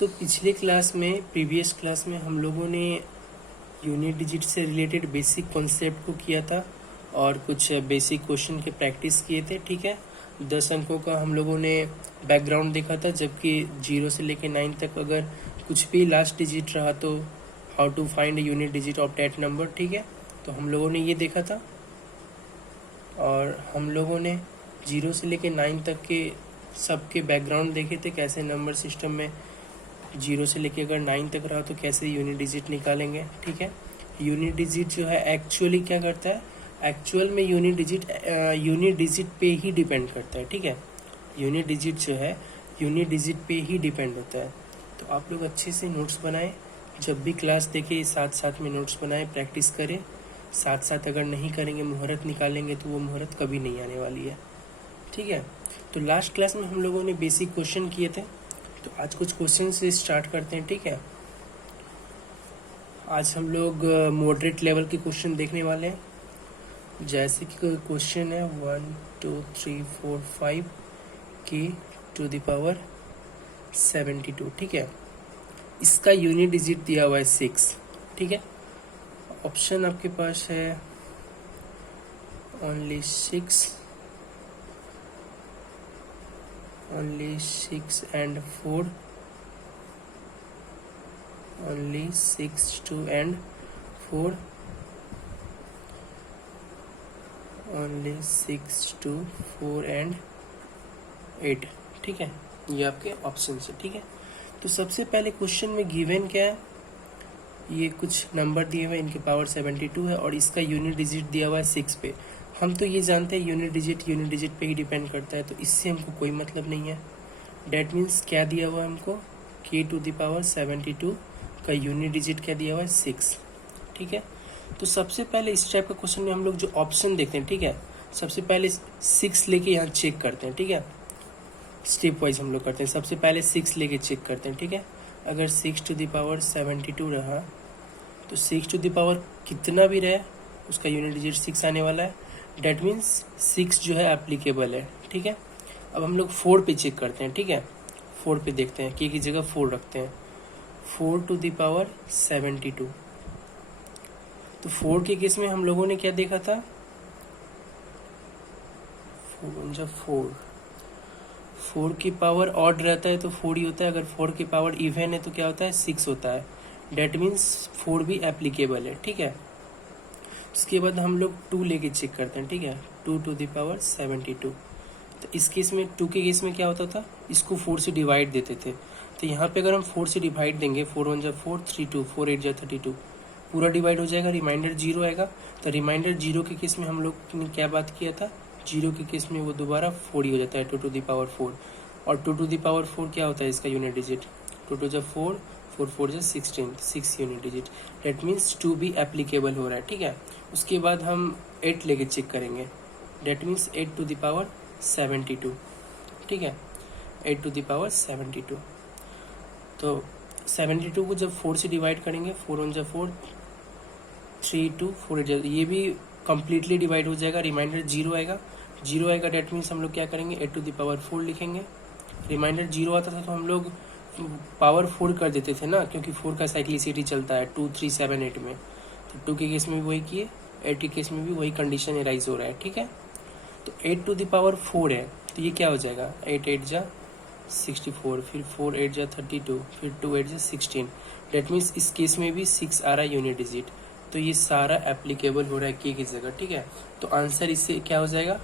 तो पिछले क्लास में प्रीवियस क्लास में हम लोगों ने यूनिट डिजिट से रिलेटेड बेसिक कॉन्सेप्ट को किया था और कुछ बेसिक क्वेश्चन के प्रैक्टिस किए थे। ठीक है, 10 अंकों का हम लोगों ने बैकग्राउंड देखा था, जबकि 0 से लेकर 9 तक अगर कुछ भी लास्ट डिजिट रहा तो how to find unit digit of that number. ठीक है, तो हम लोगों ने ये देखा था और हम लोगों ने 0 से लेकर 9 तक के सबके बैकग्राउंड देखे थे, कैसे नंबर सिस्टम में 0 से लेकर अगर 9 तक रहा तो कैसे यूनिट डिजिट निकालेंगे। ठीक है, यूनिट डिजिट जो है एक्चुअली क्या करता है, एक्चुअल में यूनिट डिजिट पे ही डिपेंड करता है। ठीक है, यूनिट डिजिट जो है यूनिट डिजिट पे ही डिपेंड होता है। तो आप लोग अच्छे से नोट्स बनाएं, जब भी क्लास देखें साथ साथ में नोट्स बनाएं, प्रैक्टिस करें। साथ साथ अगर नहीं करेंगे, मुहूर्त निकालेंगे तो वो मुहूर्त कभी नहीं आने वाली है। ठीक है, तो लास्ट क्लास में हम लोगों ने बेसिक क्वेश्चन किए थे, तो आज कुछ क्वेश्चन से स्टार्ट करते हैं। ठीक है, आज हम लोग मॉडरेट लेवल के क्वेश्चन देखने वाले हैं। जैसे कि क्वेश्चन है 1 2 3 4 5 की टू द पावर 72। ठीक है, इसका यूनिट डिजिट दिया हुआ है 6। ठीक है, ऑप्शन आपके पास है only 6 and 4, only 6, 2 and 4, only 6, 2, 4 and 8। ठीक है, ये आपके ऑप्शन है। ठीक है, तो सबसे पहले क्वेश्चन में गिवन क्या है, ये कुछ नंबर दिए हुए हैं, इनकी पावर 72 है और इसका यूनिट डिजिट दिया हुआ है 6 पे। हम तो ये जानते हैं यूनिट डिजिट पे ही डिपेंड करता है, तो इससे हमको कोई मतलब नहीं है। डेट मीन्स क्या दिया हुआ है हमको, k टू द पावर 72 का यूनिट डिजिट क्या दिया हुआ है 6। ठीक है, तो सबसे पहले इस टाइप का क्वेश्चन में हम लोग जो ऑप्शन देखते हैं, ठीक है, सबसे पहले 6 लेके यहाँ चेक करते हैं। ठीक है, स्टेप वाइज हम लोग करते हैं। सबसे पहले 6 लेके चेक करते हैं। ठीक है, अगर 6 टू द पावर 72 रहा तो 6 टू द पावर कितना भी रहे उसका यूनिट डिजिट 6 आने वाला है। डेट मीन्स 6 जो है एप्लीकेबल है। ठीक है, अब हम लोग 4 पे चेक करते हैं। ठीक है, 4 पे देखते हैं, की जगह 4 रखते हैं। 4 टू द पावर 72, तो 4 के केस में हम लोगों ने क्या देखा था, 4 की पावर ऑड रहता है तो 4 ही होता है। अगर 4 की पावर इवन है तो क्या होता है, 6 होता है। डेट मीन्स 4 भी एप्लीकेबल है। ठीक है, उसके बाद हम लोग 2 लेके चेक करते हैं। ठीक है, 2 टू द पावर 72, तो इस केस में 2 के केस में क्या होता था, इसको 4 से डिवाइड देते थे। तो यहाँ पे अगर हम 4 से डिवाइड देंगे, 4 1 जा 4, 3 2, 4 8 जा 32, पूरा डिवाइड हो जाएगा, रिमाइंडर 0 आएगा। तो रिमाइंडर 0 के केस में हम लोग ने क्या बात किया था, 0 के केस में वो दोबारा 4 ही हो जाता है, 2 टू द पावर 4। और 2 टू द पावर 4 क्या होता है इसका यूनिट डिजिट, 2 2 जा 4, 4 4 जा 16, 6 यूनिट डिजिट। डेट मीन्स 2 भी एप्लीकेबल हो रहा है। ठीक है, उसके बाद हम 8 लेके चेक करेंगे। That means 8 to the power 72। ठीक है, 8 टू द पावर 72, तो 72 को जब 4 से डिवाइड करेंगे, 4 1 जा 4, 3 2 4 8 जा, ये भी कम्प्लीटली डिवाइड हो जाएगा, रिमाइंडर 0 आएगा। 0 आएगा, डेट मीन्स हम लोग क्या करेंगे, 8 टू द पावर 4 लिखेंगे। रिमाइंडर 0 आता था तो हम लोग पावर 4 कर देते थे ना, क्योंकि 4 का साइक्लिसिटी चलता है 2 3 7 8 में। तो 2 के केस में भी वही किए, 8 के केस में भी वही कंडीशन एराइज हो रहा है। ठीक है, तो 8 टू द पावर 4 है, तो ये क्या हो जाएगा, 8 8 जा 64, फिर 4 8 जा 32, फिर 2 8 जा 16। डेट मीन्स इस केस में भी 6 आ रहा है यूनिट डिजिट, तो ये सारा एप्लीकेबल हो रहा है के की जगह। ठीक है, तो आंसर इससे क्या हो जाएगा,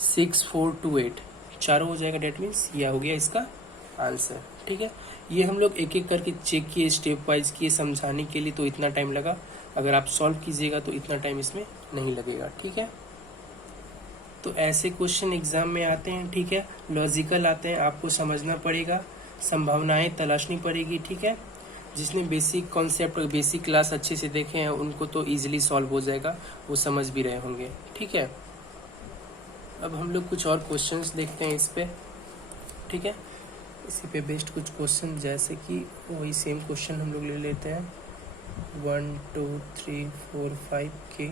6 4 2 8, चारों हो जाएगा। डेट मीन्स यह हो गया इसका आंसर। ठीक है, ये हम लोग एक एक करके चेक किए, स्टेप वाइज किए समझाने के लिए, तो इतना टाइम लगा। अगर आप सॉल्व कीजिएगा तो इतना टाइम इसमें नहीं लगेगा। ठीक है, तो ऐसे क्वेश्चन एग्जाम में आते हैं। ठीक है, लॉजिकल आते हैं, आपको समझना पड़ेगा, संभावनाएं तलाशनी पड़ेगी। ठीक है, जिसने बेसिक कॉन्सेप्ट और बेसिक क्लास अच्छे से देखे हैं उनको तो इजीली सॉल्व हो जाएगा, वो समझ भी रहे होंगे। ठीक है, अब हम लोग कुछ और क्वेश्चंस देखते हैं इस पे। ठीक है, इसी पे बेस्ड कुछ क्वेश्चन, जैसे कि वही सेम क्वेश्चन हम लोग ले लेते हैं, 1 2 3 4 5 के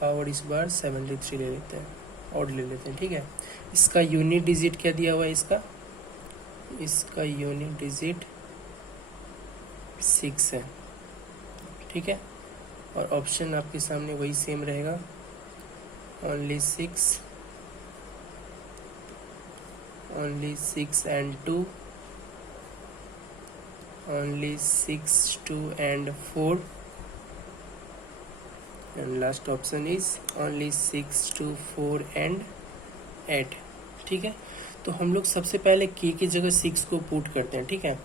पावर इस बार 73 ले लेते हैं, और ले लेते हैं। ठीक है, इसका यूनिट डिजिट क्या दिया हुआ है, इसका इसका यूनिट डिजिट 6 है, ठीक है। और ऑप्शन आपके सामने वही सेम रहेगा, only 6 and 2, only 6, 2 and 4, and last option is only 6, 2, 4 and 8, ठीक है। तो हम लोग सबसे पहले k की जगह 6 को पुट करते हैं, ठीक है।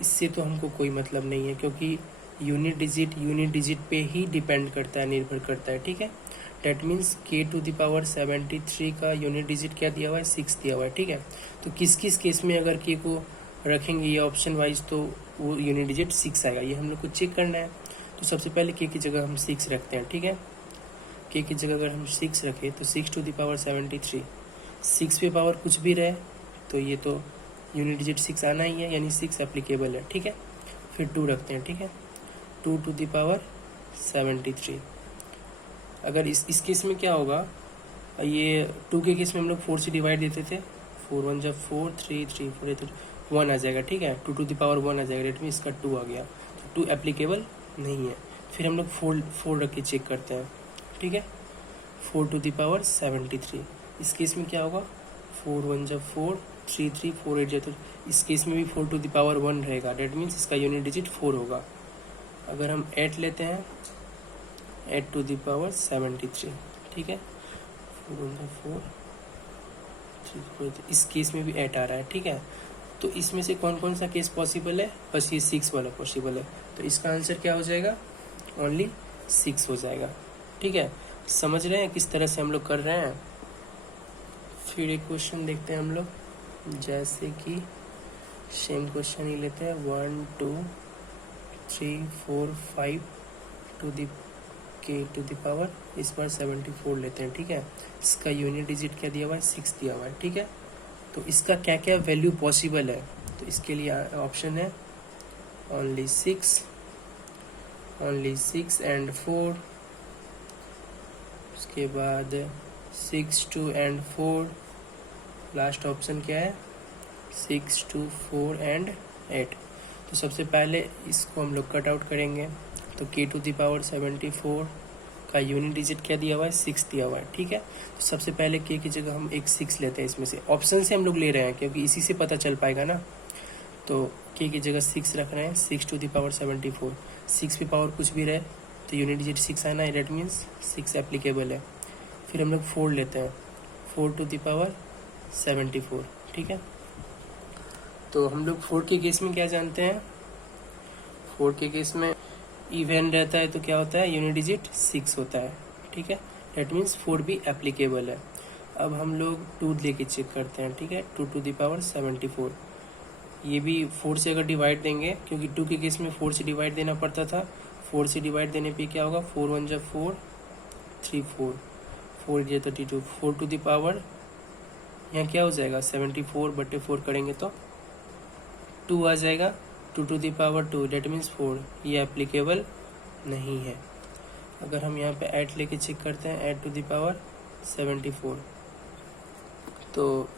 इससे तो हमको कोई मतलब नहीं है, क्योंकि यूनिट डिजिट पे ही डिपेंड करता है, निर्भर करता है, ठीक है। That means k to the power 73 का यूनिट डिजिट क्या दिया हुआ है, 6 दिया हुआ है, ठीक है। तो किस किस केस में अगर k को रखेंगे ये ऑप्शन वाइज तो वो यूनिट डिजिट 6 आएगा, ये हम लोग को चेक करना है। तो सबसे पहले k की जगह हम 6 रखते हैं, ठीक है। k की जगह अगर हम 6 रखें तो 6 टू द पावर 73, 6 पे पावर कुछ भी रहे तो ये तो यूनिट डिजिट 6 आना ही है, यानी 6 एप्लीकेबल है, ठीक है। फिर 2 रखते हैं, ठीक है, 2 टू द पावर 73। अगर इस केस में क्या होगा, ये 2 के केस में हम लोग 4 से डिवाइड देते थे, 4 1 जब 4, 3 3 4 तो 1 आ जाएगा, ठीक है। 2 टू द पावर 1 आ जाएगा, रेट में इसका 2 आ गया, तो 2 एप्लीकेबल नहीं है। फिर हम लोग 4 रख के चेक करते हैं, ठीक है, 4 टू द पावर 73। इस केस में क्या होगा, 4 1 जब 4, 3 3 4 8 जब, तो इस केस में भी 4 टू द पावर 1 रहेगा, डेट मीन्स इसका यूनिट डिजिट 4 होगा। अगर हम 8 लेते हैं, 8 टू द पावर 73, ठीक है, 4 1 4 3 4, इस केस में भी 8 आ रहा है, ठीक है। तो इसमें से कौन कौन सा केस पॉसिबल है, बस ये 6 वाला पॉसिबल है, तो इसका आंसर क्या हो जाएगा, ओनली 6 हो जाएगा, ठीक है। समझ रहे हैं किस तरह से हम लोग कर रहे हैं। फिर एक क्वेश्चन देखते हैं हम लोग, जैसे कि सेम क्वेश्चन ही लेते हैं, 1 2 3 4 5 to the k to the power इस बार 74 लेते हैं, ठीक है। इसका यूनिट डिजिट क्या दिया हुआ है, 6 दिया हुआ है, ठीक है। तो इसका क्या क्या वैल्यू पॉसिबल है, तो इसके लिए ऑप्शन है ओनली 6 and 4, उसके बाद 6 2 and 4, लास्ट ऑप्शन क्या है, 6 2 4 and 8। तो सबसे पहले इसको हम लोग कट आउट करेंगे, तो k टू द पावर 74 का यूनिट डिजिट क्या दिया हुआ है, 6 दिया हुआ है, ठीक है। तो सबसे पहले k की जगह हम एक 6 लेते हैं, इसमें से ऑप्शन से हम लोग ले रहे हैं क्योंकि इसी से पता चल पाएगा ना। तो k की जगह 6 रख रहे हैं, 6 टू द पावर 74, 6 पे पावर कुछ भी रहे तो यूनिट डिजिट 6 आना है, डेट मीन्स 6 एप्लीकेबल है। फिर हम लोग 4 लेते हैं, 4 टू द पावर 74, ठीक है। तो हम लोग 4 के केस में क्या जानते हैं, 4 के केस में इवन रहता है तो क्या होता है, यूनिट डिजिट 6 होता है, ठीक है। डेट मीन्स 4 भी एप्लीकेबल है। अब हम लोग 2 लेके चेक करते हैं, ठीक है, 2 टू द पावर 74, ये भी 4 से अगर डिवाइड देंगे, क्योंकि 2 के केस में 4 से डिवाइड देना पड़ता था, 4 से डिवाइड देने पे क्या होगा, 4 1 जब 4 3 4 4 ये 32, 4 टू द पावर यहाँ क्या हो जाएगा, 74 बटे 4 करेंगे तो 2 आ जाएगा, 2 to the power 2, that means 4, ये एप्लीकेबल नहीं है। अगर हम यहाँ पे 8 लेके चेक करते हैं, 8 टू द पावर 74, तो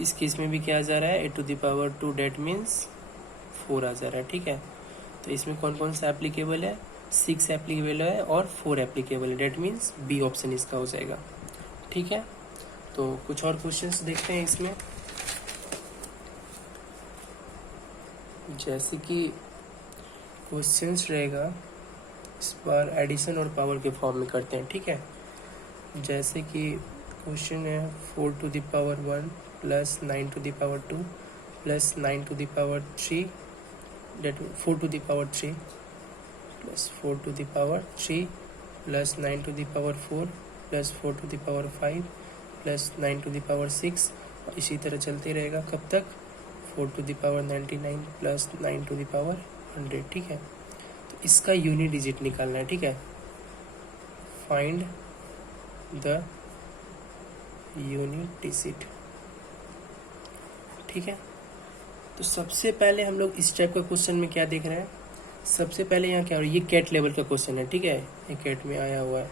इस केस में भी क्या आ जा रहा है, 8 to the power 2, that means 4 आ जा रहा है, ठीक है। तो इसमें कौन कौन सा एप्लीकेबल है, 6 एप्लीकेबल है और 4 एप्लीकेबल है, डेट मीन्स बी ऑप्शन इसका हो जाएगा, ठीक है। तो कुछ और क्वेश्चंस देखते हैं इसमें, जैसे कि क्वेश्चंस रहेगा, इस बार एडिशन और पावर के फॉर्म में करते हैं, ठीक है। जैसे कि क्वेश्चन है 4 to the power 1 plus 9 to the power 2 plus 9 to the power 3, that 4 to the power 3 plus 4 to the power 3 plus 9 to the power 4 plus 4 to the power 5 plus 9 to the power 6, इसी तरह चलते रहेगा कब तक, 4 to the power 99 plus 9 to the power 100, ठीक है। तो इसका यूनिट डिजिट निकालना है, ठीक है। फाइंड द यूनिट डिजिट, ठीक है। तो सबसे पहले हम लोग इस टाइप का क्वेश्चन में क्या देख रहे हैं, सबसे पहले यहाँ क्या हो रहा है, ये कैट लेवल का क्वेश्चन है, ठीक है, ये कैट में आया हुआ है।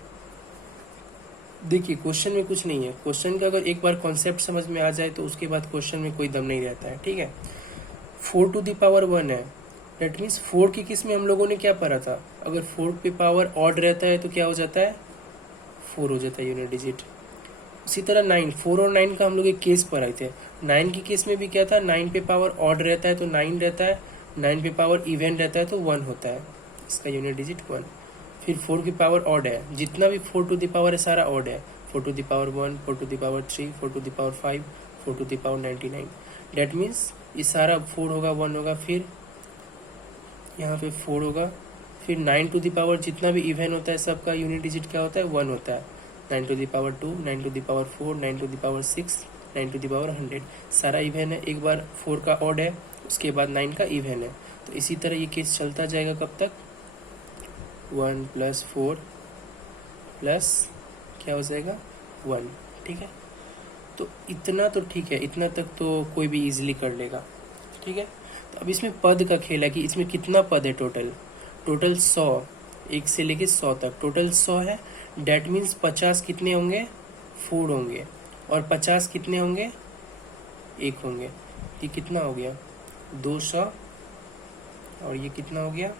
देखिए क्वेश्चन में कुछ नहीं है, क्वेश्चन का अगर एक बार कॉन्सेप्ट समझ में आ जाए तो उसके बाद क्वेश्चन में कोई दम नहीं रहता है, ठीक है। 4 टू द पावर 1 है, डेट मीन्स 4 की केस में हम लोगों ने क्या पढ़ा था, अगर 4 पे पावर ऑड रहता है तो क्या हो जाता है, 4 हो जाता है यूनिट डिजिट। उसी तरह 9, 4 और 9 का हम लोग एक केस पढ़ाए थे। 9 की केस में भी क्या था, 9 पे पावर ऑड रहता है तो 9 रहता है, 9 पे पावर इवन रहता है तो 1 होता है, इसका यूनिट डिजिट 1। फिर 4 की पावर ऑड है, जितना भी 4 टू द पावर है सारा ऑड है, 4 to the power 1, 4 to the power 3, 4 to the power 5, 4 to the power 99। That means ये सारा 4 होगा, 1 होगा, फिर यहाँ पे 4 होगा, फिर 9 टू द पावर जितना भी इवन होता है सबका यूनिट डिजिट क्या होता है, 1 होता है। 9 to the power 2, 9 to the power 4, 9 to the power 6, 9 to the power 100, सारा इवन है। एक बार 4 का ऑड है, उसके बाद 9 का इवन है। तो इसी तरह ये केस चलता जाएगा कब तक, 1 + 4 प्लस क्या हो जाएगा 1, ठीक है। तो इतना तो ठीक है, इतना तक तो कोई भी इजीली कर लेगा, ठीक है। तो अब इसमें पद का खेल है कि इसमें कितना पद है, टोटल 100, 1 से लेके 100 तक टोटल 100 है। डेट मीन्स 50 कितने होंगे, 4 होंगे, और 50 कितने होंगे, 1 होंगे। ये कितना हो गया, 200, और ये कितना हो गया,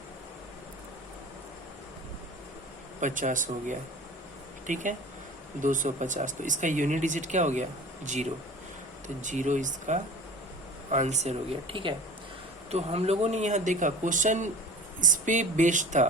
50 हो गया, ठीक है, 250। तो इसका यूनिट डिजिट क्या हो गया, 0। तो 0 इसका आंसर हो गया, ठीक है। तो हम लोगों ने यहाँ देखा क्वेश्चन इस पे बेस्ड था,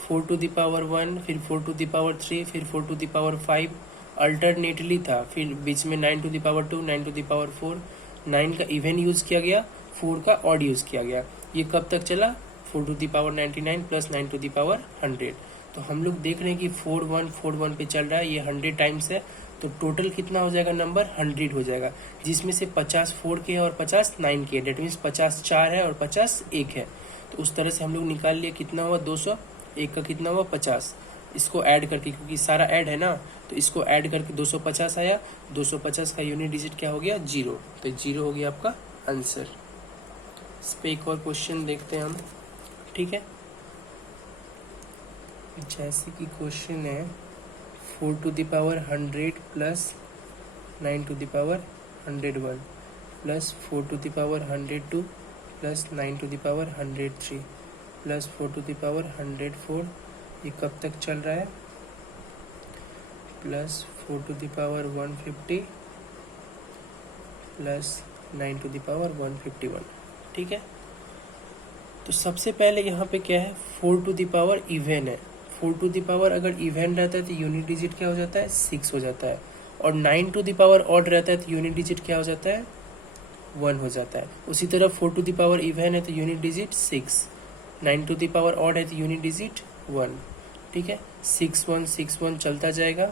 4 टू द पावर 1, फिर 4 टू द पावर 3, फिर 4 टू द पावर 5 अल्टरनेटली था, फिर बीच में 9 to the power 2, 9 to the power 4, 9 का इवन यूज किया गया, 4 का ऑड यूज किया गया। ये कब तक चला, 4 to the power 99 plus 9 to the power 100। तो हम लोग देख रहे हैं कि 4141 पे चल रहा है, ये 100 टाइम्स है, तो टोटल कितना हो जाएगा नंबर, 100 हो जाएगा, जिसमें से 50 4 के है और 50 9 के है। डेट मीन्स 50 4 है और 50 1 है। तो उस तरह से हम लोग निकाल लिए, कितना हुआ 200, 1 का कितना हुआ 50, इसको ऐड करके, क्योंकि सारा ऐड है ना, तो इसको ऐड करके 250 आया। 250 का यूनिट डिजिट क्या हो गया, 0। तो 0 हो गया आपका आंसर। इस पे एक और क्वेश्चन देखते हैं हम, ठीक है। जैसे कि क्वेश्चन है 4 to the power 100 plus 9 to the power 101 plus 4 to the power 102 plus 9 to the power 103 plus 4 to the power 104। ये कब तक चल रहा है, plus 4 to the power 150 plus 9 to the power 151, ठीक है। तो सबसे पहले यहाँ पे क्या है, 4 टू द पावर इवन है। 4 टू द पावर अगर इवन रहता है तो यूनिट डिजिट क्या हो जाता है, 6 हो जाता है। और 9 टू द पावर ऑड रहता है तो यूनिट डिजिट क्या हो जाता है, 1 हो जाता है। उसी तरह 4 टू द पावर इवन है तो unit digit 6, 9 to the power odd है तो यूनिट डिजिट 1, ठीक है। 6 1 6 1 चलता जाएगा,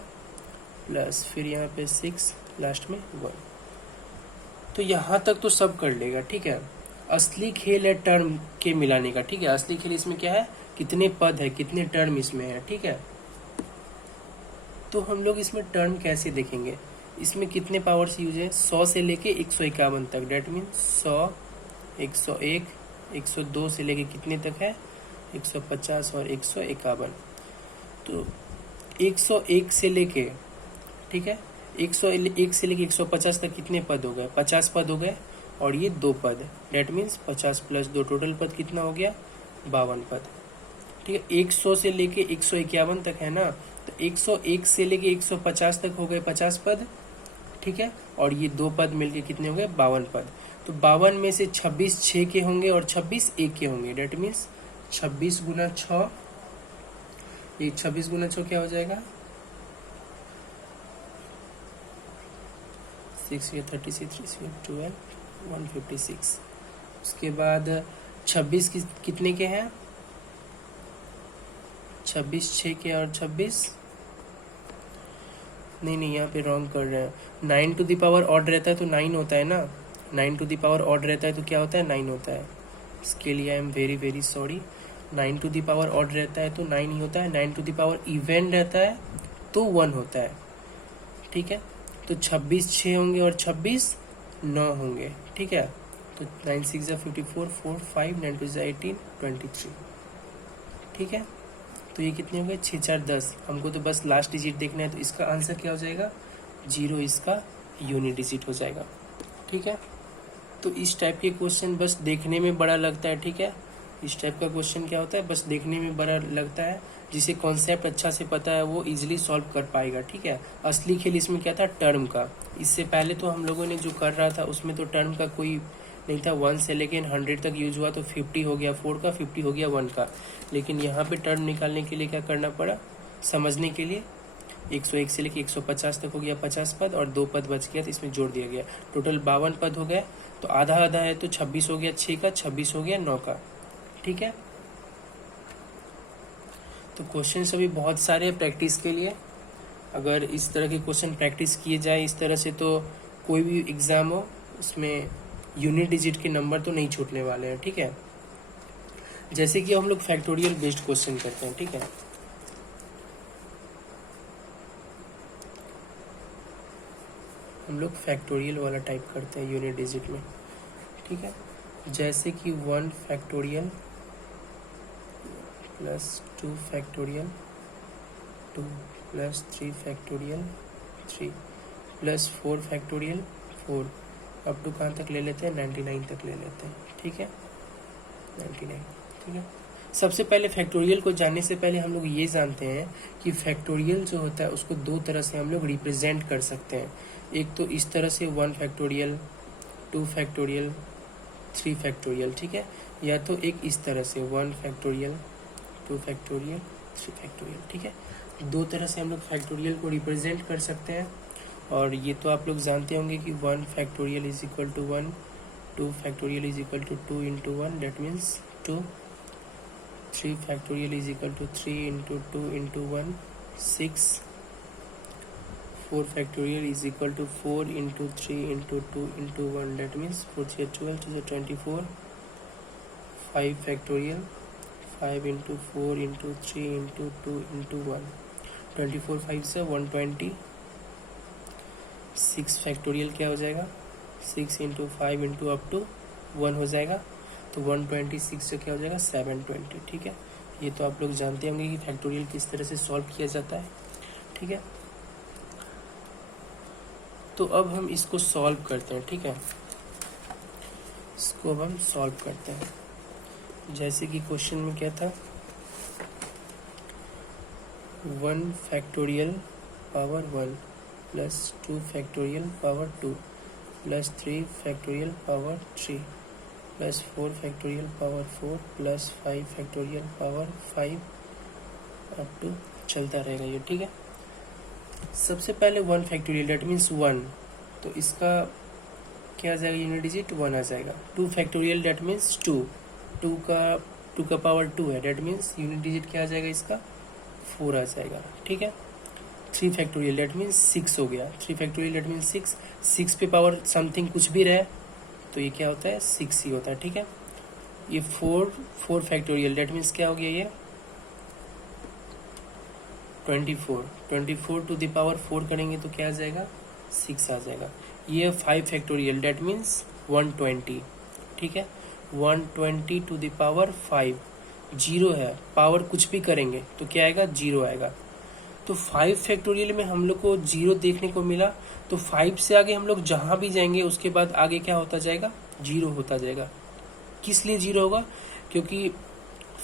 प्लस फिर यहाँ पे 6, लास्ट में 1। तो यहाँ तक तो सब कर लेगा, ठीक है। असली खेल है टर्म के मिलाने का, ठीक है। असली खेल इसमें क्या है, कितने पद है, कितने टर्म इसमें है, ठीक है। तो हम लोग इसमें टर्म कैसे देखेंगे, इसमें कितने पावर्स यूज है, 100 से लेके 151 तक। डेट मीन 100, 101, 102 से लेके कितने तक है, 150 और 151। तो 101 से लेके, ठीक है, 101 से लेके 150 तक कितने पद हो गए, 50 पद हो गए, और ये 2 पद। डेट मीन्स 50 + 2 टोटल पद कितना हो गया, 52 पद, ठीक है। 100 से लेके 151 तक है ना, तो 101 से लेके 150 तक हो गए 50 पद, ठीक है। और ये 2 पद मिलके कितने हो गए, 52 पद। तो 52 में से 26 6 के होंगे और 26 1 के होंगे। डेट मीन्स 26 गुना 6, ये 26 गुना 6 क्या हो जाएगा, 6 या 36, 3 12, 156। उसके बाद 26 कितने के हैं, 26 6 के और 26 नहीं, यहाँ पे रॉन्ग कर रहे हैं। 9 टू द पावर ऑड रहता है तो 9 होता है ना, 9 टू द पावर ऑड रहता है तो क्या होता है, 9 होता है। इसके लिए I am very very sorry. 9 to the power odd रहता है तो 9 ही होता है, 9 टू द पावर इवन रहता है तो 1 होता है, ठीक है। तो 26 6 होंगे और 26 9 होंगे, ठीक है। तो 9 6 54, 4 5, 9 2 18, 23, ठीक है। तो ये कितने हो गए, 6 4 10। हमको तो बस लास्ट डिजिट देखना है, तो इसका आंसर क्या हो जाएगा, 0 इसका यूनिट डिजिट हो जाएगा, ठीक है। तो इस टाइप के क्वेश्चन बस देखने में बड़ा लगता है, ठीक है। इस टाइप का क्वेश्चन क्या होता है, बस देखने में बड़ा लगता है, जिसे कॉन्सेप्ट अच्छा से पता है वो इजीली सॉल्व कर पाएगा, ठीक है। असली खेल इसमें क्या था, टर्म का। इससे पहले तो हम लोगों ने जो कर रहा था उसमें तो टर्म का कोई नहीं था, 1 से लेके 100 तक यूज हुआ, तो 50 हो गया 4 का, 50 हो गया 1 का। लेकिन यहाँ पे टर्म निकालने के लिए क्या करना पड़ा, समझने के लिए 101 से लेके 150 तक हो गया 50 पद, और 2 पद बच गया तो इसमें जोड़ दिया गया, टोटल 52 पद हो गए। तो आधा आधा है तो 26 हो गया 6 का, 26 हो गया 9 का, ठीक है। तो क्वेश्चंस अभी बहुत सारे हैं प्रैक्टिस के लिए। अगर इस तरह के क्वेश्चन प्रैक्टिस किए जाए इस तरह से, तो कोई भी एग्जाम हो उसमें यूनिट डिजिट के नंबर तो नहीं छूटने वाले हैं, ठीक है। जैसे कि हम लोग फैक्टोरियल बेस्ड क्वेश्चन करते हैं, ठीक है। हम लोग फैक्टोरियल वाला टाइप करते हैं यूनिट डिजिट में, ठीक है। जैसे कि 1 factorial plus 2 factorial 2 plus 3 factorial 3 plus 4 factorial 4, up to कहाँ तक ले लेते हैं, 99 तक ले लेते हैं, ठीक है। 99, ठीक है। सबसे पहले फैक्टोरियल को जानने से पहले हम लोग ये जानते हैं कि फैक्टोरियल जो होता है उसको 2 तरह से हम लोग रिप्रेजेंट कर सकते हैं। एक तो इस तरह से 1 फैक्टोरियल 2 फैक्टोरियल 3 फैक्टोरियल, ठीक है। या तो एक इस तरह से 1 फैक्टोरियल 2 फैक्टोरियल 3 फैक्टोरियल, ठीक है। 2 तरह से हम लोग फैक्टोरियल को रिप्रेजेंट कर सकते हैं। और ये तो आप लोग जानते होंगे कि 1 factorial is equal to 1, 2 factorial is equal to 2 into 1, that means 2, 3 factorial is equal to 3 into 2 into 1, 6, 4 factorial is equal to 4 into 3 into 2 into 1, that means 4 3 12 to 24, 5 factorial 5 into 4 into 3 into 2 into 1, 24 5 से 120, 6 factorial क्या हो जाएगा, 6 into 5 into up to 1 हो जाएगा, तो 126 से क्या हो जाएगा 720, ठीक है। ये तो आप लोग जानते होंगे कि फैक्टोरियल किस तरह से सॉल्व किया जाता है, ठीक है। तो अब हम इसको सॉल्व करते हैं, ठीक है। इसको अब हम सॉल्व करते हैं। जैसे कि क्वेश्चन में क्या था, 1 factorial power 1 plus 2 factorial power 2 plus 3 factorial power 3 plus 4 factorial power 4 plus 5 factorial power 5, up to चलता रहेगा ये, ठीक है। सबसे पहले 1 फैक्टोरियल डेट मीन्स 1, तो इसका क्या आ जाएगा, यूनिट डिजिट 1 आ जाएगा। 2 फैक्टोरियल डेट मीन्स 2, 2 का पावर 2 है, डेट मीन्स यूनिट डिजिट क्या आ जाएगा इसका 4 आ जाएगा, ठीक है। 3 फैक्टोरियल डेट मीन्स 6 हो गया, 3 फैक्टोरियल डेट मीन्स 6, 6 पे पावर समथिंग कुछ भी रहे तो ये क्या होता है 6 ही होता है, ठीक है। ये 4 फैक्टोरियल डेट मीन्स क्या हो गया, ये 24 टू द पावर 4 करेंगे तो क्या आ जाएगा 6 आ जाएगा। ये 5 फैक्टोरियल डेट मीन्स 120, ठीक है। 120 टू द पावर 5, 0 है, पावर कुछ भी करेंगे तो क्या आएगा 0 आएगा। तो 5 फैक्टोरियल में हम लोग को 0 देखने को मिला, तो 5 से आगे हम लोग जहां भी जाएंगे उसके बाद आगे क्या होता जाएगा 0 होता जाएगा। किस लिए 0 होगा, क्योंकि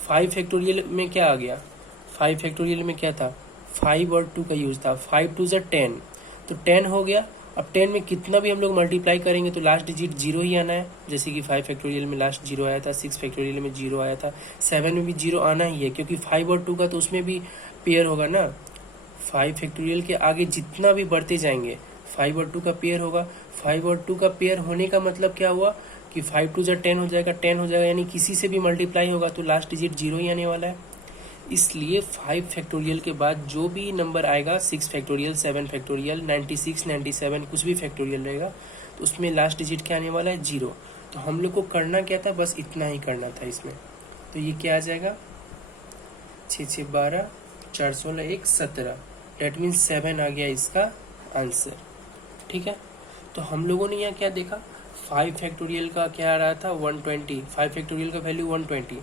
5 फैक्टोरियल में क्या आ गया, 5 फैक्टोरियल में क्या था 5 और 2 का यूज था, 5 2 = 10, तो 10 हो गया। अब 10 में कितना भी हम लोग मल्टीप्लाई करेंगे तो लास्ट डिजिट 0 ही आना है, जैसे कि 5 फैक्टोरियल में लास्ट 0 आया था, 6 फैक्टोरियल में 0 आया था, 7 में भी 0 आना ही है, क्योंकि 5 और 2 का तो उसमें भी पेयर होगा ना। 5 फैक्टोरियल के आगे जितना भी बढ़ते जाएंगे 5 और 2 का पेयर होगा। 5 और 2 का पेयर होने का मतलब क्या हुआ कि 5 2 = 10 हो जाएगा, 10 हो जाएगा, यानी किसी से भी मल्टीप्लाई होगा तो लास्ट डिजिट 0 ही आने वाला है। इसलिए 5 फैक्टोरियल के बाद जो भी नंबर आएगा 6 फैक्टोरियल 7 फैक्टोरियल 96 97 कुछ भी फैक्टोरियल रहेगा तो उसमें लास्ट डिजिट क्या आने वाला है 0। तो हम लोग को करना क्या था, बस इतना ही करना था इसमें। तो ये क्या आ जाएगा 6 6 12 4 16 1 17, डेट मीन्स 7 आ गया इसका आंसर, ठीक है। तो हम लोगों ने यहाँ क्या देखा, 5 फैक्टोरियल का क्या आ रहा था 120, 5 फैक्टोरियल का वैल्यू 120,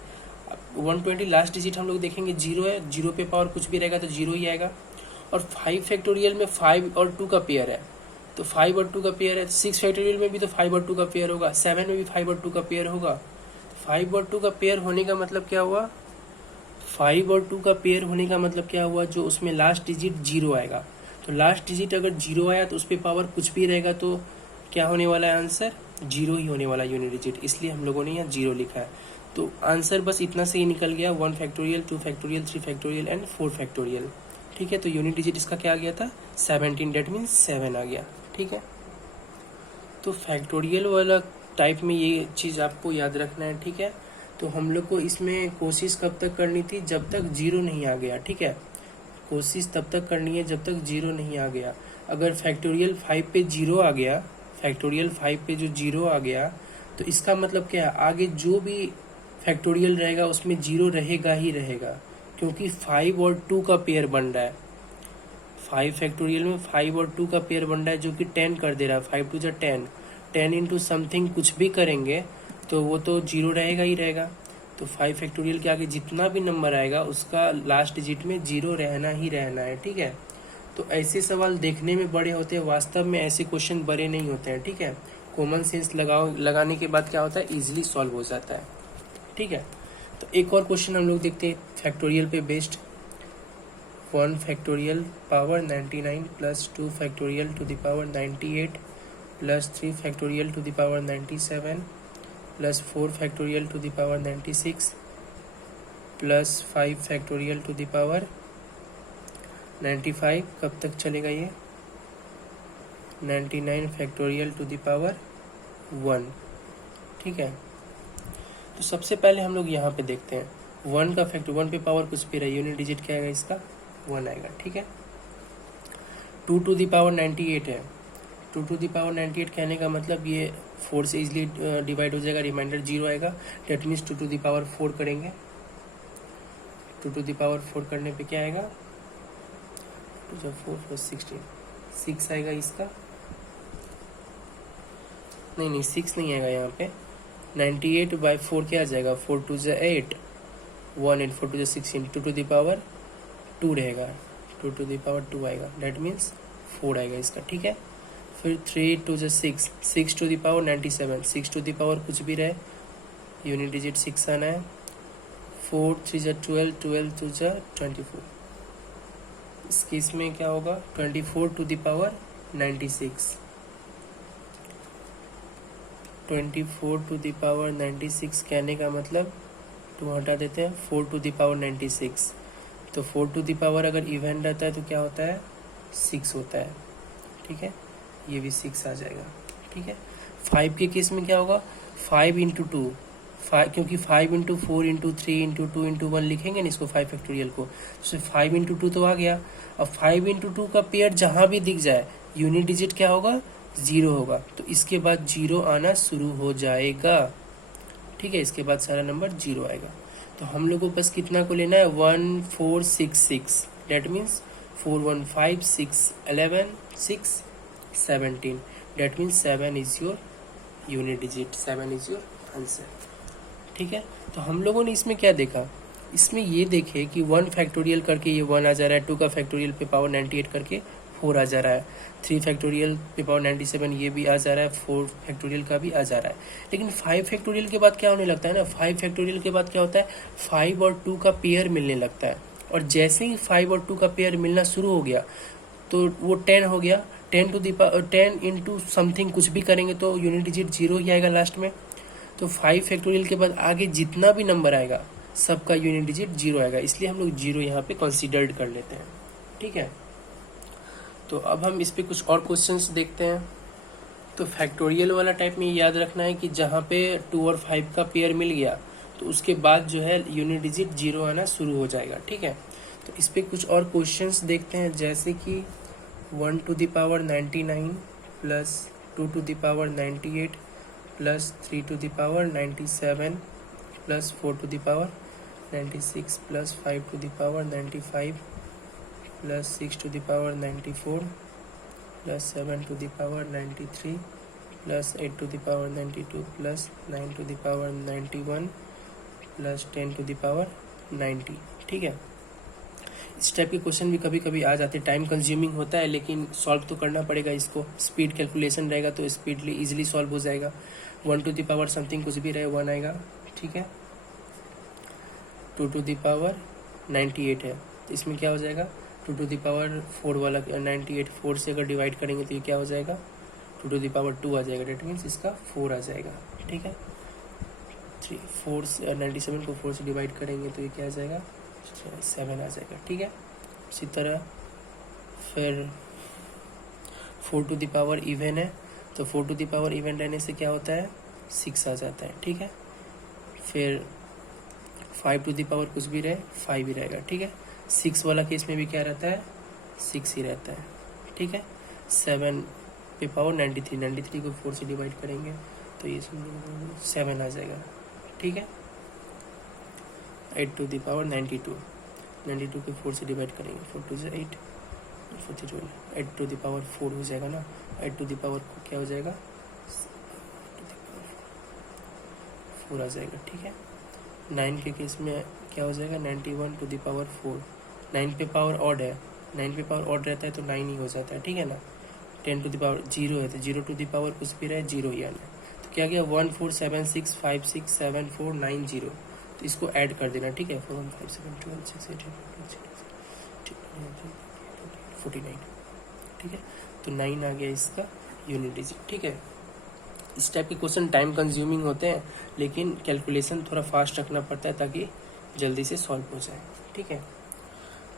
120 लास्ट डिजिट हम लोग देखेंगे 0 है, 0 पे पावर कुछ भी रहेगा तो 0 ही आएगा। और 5 फैक्टोरियल में 5 और 2 का पेयर है, तो 5 और 2 का पेयर है, 6 फैक्टोरियल में भी तो 5 और 2 का पेयर होगा, 7 में भी 5 और 2 का पेयर होगा। 5 और 2 का पेयर होने का मतलब क्या हुआ, 5 और 2 का पेयर होने का मतलब क्या हुआ, जो उसमें लास्ट डिजिट 0 आएगा। तो लास्ट डिजिट अगर 0 आया तो उस पर पावर कुछ भी रहेगा, तो क्या होने वाला है आंसर, 0 ही होने वाला यूनिट डिजिट, इसलिए हम लोगों ने यहाँ 0 लिखा है। तो आंसर बस इतना से ही निकल गया, 1 factorial, 2 factorial, 3 factorial and 4 factorial. ठीक है, तो यूनिट डिजिट इसका क्या आ गया था, 17, डेट मीन्स 7 आ गया। ठीक है, तो फैक्टोरियल वाला टाइप में ये चीज़ आपको याद रखना है। ठीक है, तो हम लोग को इसमें कोशिश कब तक करनी थी, जब तक 0 नहीं आ गया। ठीक है, कोशिश तब तक करनी है जब तक 0 नहीं आ गया। अगर फैक्टोरियल 5 पे 0 आ गया, फैक्टोरियल 5 पे जो 0 आ गया, तो इसका मतलब क्या है, आगे जो भी फैक्टोरियल रहेगा उसमें 0 रहेगा ही रहेगा, क्योंकि 5 और 2 का पेयर बन रहा है। 5 फैक्टोरियल में 5 और 2 का पेयर बन रहा है, जो कि 10 कर दे रहा है। 5 2 जा 10, 10 इंटू समथिंग कुछ भी करेंगे तो वो तो 0 रहेगा ही रहेगा। तो 5 फैक्टोरियल के आगे जितना भी नंबर आएगा उसका लास्ट डिजिट में 0 रहना ही रहना है। ठीक है, तो ऐसे सवाल देखने में बड़े होते हैं, वास्तव में ऐसे क्वेश्चन बड़े नहीं होते हैं। ठीक है, कॉमन सेंस लगाने के बाद क्या होता है, इजीली सॉल्व हो जाता है। ठीक है, तो एक और क्वेश्चन हम लोग देखते हैं फैक्टोरियल पे based. 1 factorial power 99 plus 2 factorial two the power 98 plus 3 factorial two the power 97 plus 4 factorial two the power 96 plus 5 factorial two the power 95। कब तक चलेगा ये, 99 फैक्टोरियल टू द पावर 1। ठीक है, तो सबसे पहले हम लोग यहाँ पे देखते हैं 1 का फैक्टर, 1 पे पावर कुछ भी रहे, यूनिट डिजिट क्या आएगा इसका, 1 आएगा। ठीक है, 2 टू द पावर 98 है, 2 टू द पावर 98 कहने का मतलब ये 4 से इजिली डिवाइड हो जाएगा, रिमाइंडर 0 आएगा। That means 2 to the power 4 करेंगे, 2 टू द पावर 4 करने पे क्या आएगा, 2 जब 4 4 16, 6 आएगा इसका, नहीं 6 नहीं आएगा यहाँ पे। 98 बाई 4 क्या आ जाएगा, 4 2 जा 8, 1 8 4 2 जा 16, 2 टू द पावर 2 रहेगा, 2 टू द पावर 2 आएगा, डेट मीन्स 4 आएगा इसका। ठीक है, फिर 3 2 जा 6, 6 to the power 97, 6 to the power कुछ भी रहे, यूनिट डिजिट 6 आना है। 4 3 जा 12, 12 2 जा 24, इस केस में क्या होगा, 24 to the power 96, 24 to the power 96 कहने का मतलब 2 हटा देते हैं, 4 टू द पावर 96। तो 4 टू द पावर अगर इवन रहता है तो क्या होता है, 6 होता है। ठीक है, ये भी 6 आ जाएगा। ठीक है, 5 के केस में क्या होगा, 5 इंटू 2, क्योंकि 5 इंटू 4 इंटू 3 इंटू 2 इंटू 1 लिखेंगे ना इसको 5 फैक्टोरियल को, तो 5 इंटू 2 तो आ गया। अब 5 इंटू 2 का पेयर जहाँ भी दिख जाए यूनिट डिजिट क्या होगा, 0 होगा, तो इसके बाद 0 आना शुरू हो जाएगा। ठीक है, इसके बाद सारा नंबर 0 आएगा। तो हम लोग को बस कितना को लेना है, 1 4 6 6, date means 4 1 5 6 11 6 17, that means 7 is your unit digit, 7 is your answer. ठीक है, तो हम लोगों ने इसमें क्या देखा, इसमें ये देखे कि 1 फैक्टोरियल करके ये 1 आ जा रहा है, 2 का फैक्टोरियल पे पावर 98 करके 4 आ जा रहा है, 3 फैक्टोरियल पे पावर 97 ये भी आ जा रहा है, 4 फैक्टोरियल का भी आ जा रहा है। लेकिन 5 फैक्टोरियल के बाद क्या होने लगता है ना, 5 फैक्टोरियल के बाद क्या होता है, 5 और 2 का पेयर मिलने लगता है, और जैसे ही 5 और 2 का पेयर मिलना शुरू हो गया तो वो 10 हो गया, 10 टू दी 10 इंटू समथिंग कुछ भी करेंगे तो यूनिट डिजिट 0 ही आएगा लास्ट में। तो 5 फैक्टोरियल के बाद आगे जितना भी नंबर आएगा सबका यूनिट डिजिट 0 आएगा, इसलिए हम लोग 0 यहाँ पे कंसीडर्ड कर लेते हैं। ठीक है, तो अब हम इस पे कुछ और क्वेश्चंस देखते हैं। तो फैक्टोरियल वाला टाइप में याद रखना है कि जहाँ पे 2 और 5 का पेयर मिल गया तो उसके बाद जो है यूनिट डिजिट 0 आना शुरू हो जाएगा। ठीक है, तो इस पे कुछ और क्वेश्चंस देखते हैं, जैसे कि 1 to the power 99 plus 2 to the power 98 plus 3 to the power 97 plus 4 to the power 96 plus 5 to the power 95 plus 6 to the power 94 plus 7 to the power 93 plus 8 to the power 92 plus 9 to the power 91 plus 10 to the power 90। ठीक है, इस type के question भी कभी कभी आ जाते हैं, time consuming होता है लेकिन सॉल्व तो करना पड़ेगा इसको। स्पीड कैलकुलेशन रहेगा तो स्पीडली इजीली सॉल्व हो जाएगा। 1 टू द पावर समथिंग कुछ भी रहे 1 आएगा, ठीक है। 2 टू द पावर 98 है, इसमें क्या हो जाएगा 2 टू द पावर 4 वाला 98 4 से अगर डिवाइड करेंगे तो ये क्या हो जाएगा 2 टू द पावर 2 आ जाएगा। डेट मीन्स इसका 4 आ जाएगा, ठीक है। 4 से 97 को 4 से डिवाइड करेंगे तो ये क्या आ जाएगा 7 आ जाएगा, ठीक है। इसी तरह फिर 4 टू द पावर इवन है तो 4 टू द पावर इवन रहने से क्या होता है 6 आ जाता है, ठीक है। फिर 5 टू द पावर कुछ भी रहे 5 ही रहेगा, ठीक है। 6 वाला केस में भी क्या रहता है 6 ही रहता है, ठीक है। 7 पे पावर 93 को 4 से डिवाइड करेंगे तो ये 7 आ जाएगा, ठीक है। 8 टू द पावर 92 को 4 से डिवाइड करेंगे 4 टू से 8 8 टू द पावर 4 हो जाएगा ना। 8 टू द पावर क्या हो जाएगा 4 आ जाएगा, ठीक है। 9 के केस में क्या हो जाएगा 91 टू द पावर 4। 9 पे पावर ऑड है, 9 पे पावर ऑड रहता है तो 9 ही हो जाता है, ठीक है ना। 10 टू द पावर 0 है तो 0 टू द पावर कुछ भी रहे 0 ही आना। तो क्या गया 1 4 7 6 5 6 7 4 9 0, तो इसको ऐड कर देना, ठीक है। 4 1 5 7 12 6 8 49, ठीक है। तो 9 आ गया इसका यूनिट डिजिट, ठीक है। इस टाइप के क्वेश्चन टाइम कंज्यूमिंग होते हैं लेकिन कैलकुलेशन थोड़ा फास्ट रखना पड़ता है ताकि जल्दी से सॉल्व हो जाए, ठीक है।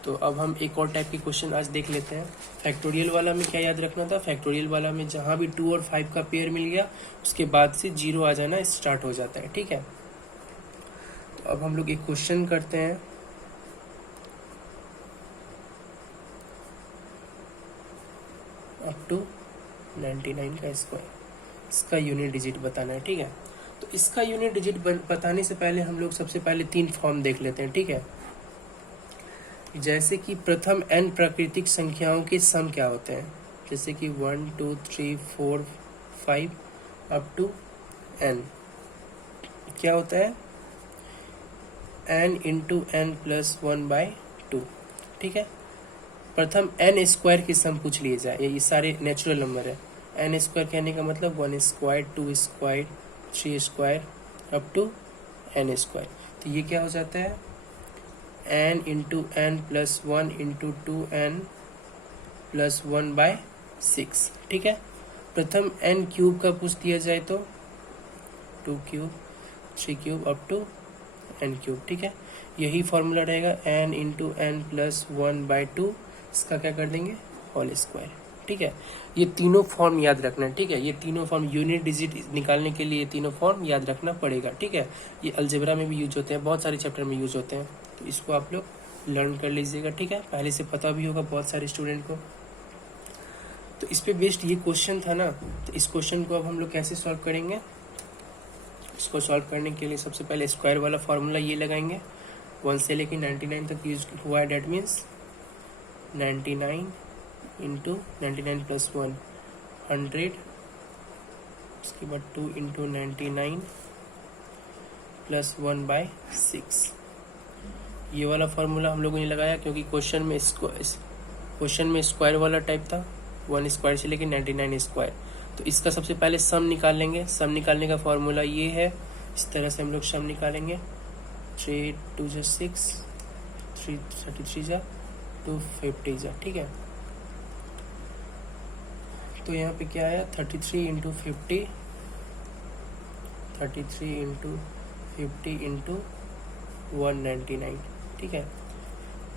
तो अब हम एक और टाइप के क्वेश्चन आज देख लेते हैं। फैक्टोरियल वाला में क्या याद रखना था, फैक्टोरियल वाला में जहाँ भी 2 और 5 का पेयर मिल गया उसके बाद से 0 आ जाना स्टार्ट हो जाता है, ठीक है। तो अब हम लोग एक क्वेश्चन करते हैं। अप टू 99 का स्क्वायर, इसका यूनिट डिजिट बताना है, ठीक है। तो इसका यूनिट डिजिट बताने से पहले हम लोग सबसे पहले 3 फॉर्म देख लेते हैं, ठीक है। जैसे कि प्रथम n प्राकृतिक संख्याओं के सम क्या होते हैं, जैसे कि 1 2 3 4 5 अप टू n क्या होता है n इंटू n प्लस 1/2, ठीक है। प्रथम n स्क्वायर की सम पूछ लिए जाए, ये सारे नेचुरल नंबर है। n स्क्वायर कहने का मतलब 1 square 2 square 3 square up to n square. तो ये क्या हो जाता है n into n plus 1 into 2n plus 1/6, ठीक है। प्रथम n क्यूब का पूछ दिया जाए तो 2 cube 3 cube up to n cube, ठीक है। यही फॉर्मूला रहेगा n इंटू n प्लस 1/2, इसका क्या कर देंगे होल स्क्वायर, ठीक है। ये तीनों फॉर्म याद रखना है, ठीक है। ये तीनों फॉर्म यूनिट डिजिट निकालने के लिए ये तीनों फॉर्म याद रखना पड़ेगा, ठीक है। ये अलजेब्रा में भी यूज होते हैं, बहुत सारे चैप्टर में यूज होते हैं, तो इसको आप लोग लर्न कर लीजिएगा, ठीक है। पहले से पता भी होगा बहुत सारे स्टूडेंट को। तो इस पे बेस्ड ये क्वेश्चन था ना, तो इस क्वेश्चन को अब हम लोग कैसे सॉल्व करेंगे। इसको सॉल्व करने के लिए सबसे पहले स्क्वायर वाला फॉर्मूला ये लगाएंगे, 1 से लेके 99 तक यूज हुआ है। डेट मीन्स 99 इंटू 99 प्लस 1 100, उसके बाद 2 इंटू 99 प्लस 1/6। ये वाला फार्मूला हम लोगों ने लगाया क्योंकि क्वेश्चन में स्क्वायर वाला टाइप था, 1 स्क्वायर से लेके 99 स्क्वायर। तो इसका सबसे पहले सम निकाल लेंगे। सम निकालने का फॉर्मूला ये है, इस तरह से हम लोग सम निकालेंगे। 3 2 6 3 33 250, ठीक है। तो यहाँ पे क्या आया 33 इंटू 50 33 इंटू 50 इंटू 199, ठीक है।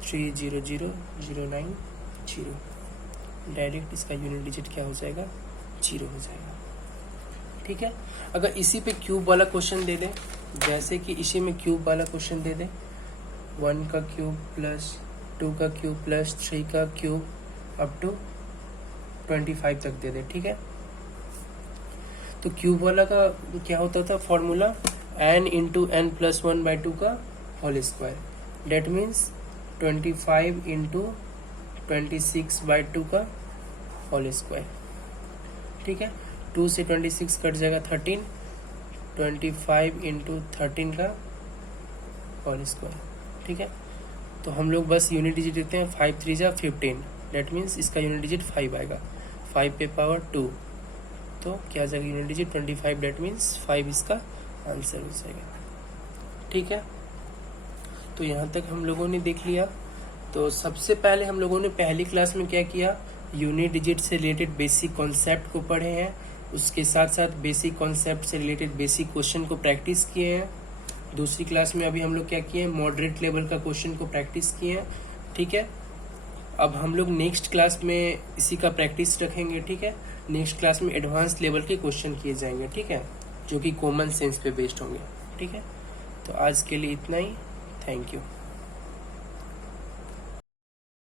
300090, डायरेक्ट इसका यूनिट डिजिट क्या हो जाएगा 0 हो जाएगा, ठीक है। अगर इसी पे क्यूब वाला क्वेश्चन दे दे, जैसे कि इसी में क्यूब वाला क्वेश्चन दे दे, 1 का क्यूब प्लस 2 का क्यूब प्लस 3 का क्यूब अप टू 25 तक दे दे, ठीक है। तो क्यूब वाला का क्या होता था formula, n into n plus 1/2 का whole square. That means 25 into 26/2 का होल स्क्वायर, ठीक है। 2 से 26 कट जाएगा 13, 25 इंटू 13 का होल स्क्वायर, ठीक है। तो हम लोग बस यूनिट डिजिट देते हैं, 5 3 जा 15, डेट मीन्स इसका यूनिट डिजिट 5 आएगा, 5 पे पावर 2, तो क्या आ जाएगा यूनिट डिजिट 25, डेट मीन्स 5 इसका आंसर हो जाएगा। ठीक है, तो यहाँ तक हम लोगों ने देख लिया। तो सबसे पहले हम लोगों ने पहली क्लास में क्या किया, यूनिट डिजिट से रिलेटेड बेसिक कॉन्सेप्ट को पढ़े हैं, उसके साथ साथ बेसिक कॉन्सेप्ट से रिलेटेड बेसिक क्वेश्चन को प्रैक्टिस किए हैं। दूसरी क्लास में अभी हम लोग क्या किए हैं, मॉडरेट लेवल का क्वेश्चन को प्रैक्टिस किए हैं। ठीक है, अब हम लोग नेक्स्ट क्लास में इसी का प्रैक्टिस रखेंगे। ठीक है, नेक्स्ट क्लास में एडवांस लेवल के क्वेश्चन किए जाएंगे। ठीक है, जो कि कॉमन सेंस पे बेस्ड होंगे। ठीक है, तो आज के लिए इतना ही। Thank you.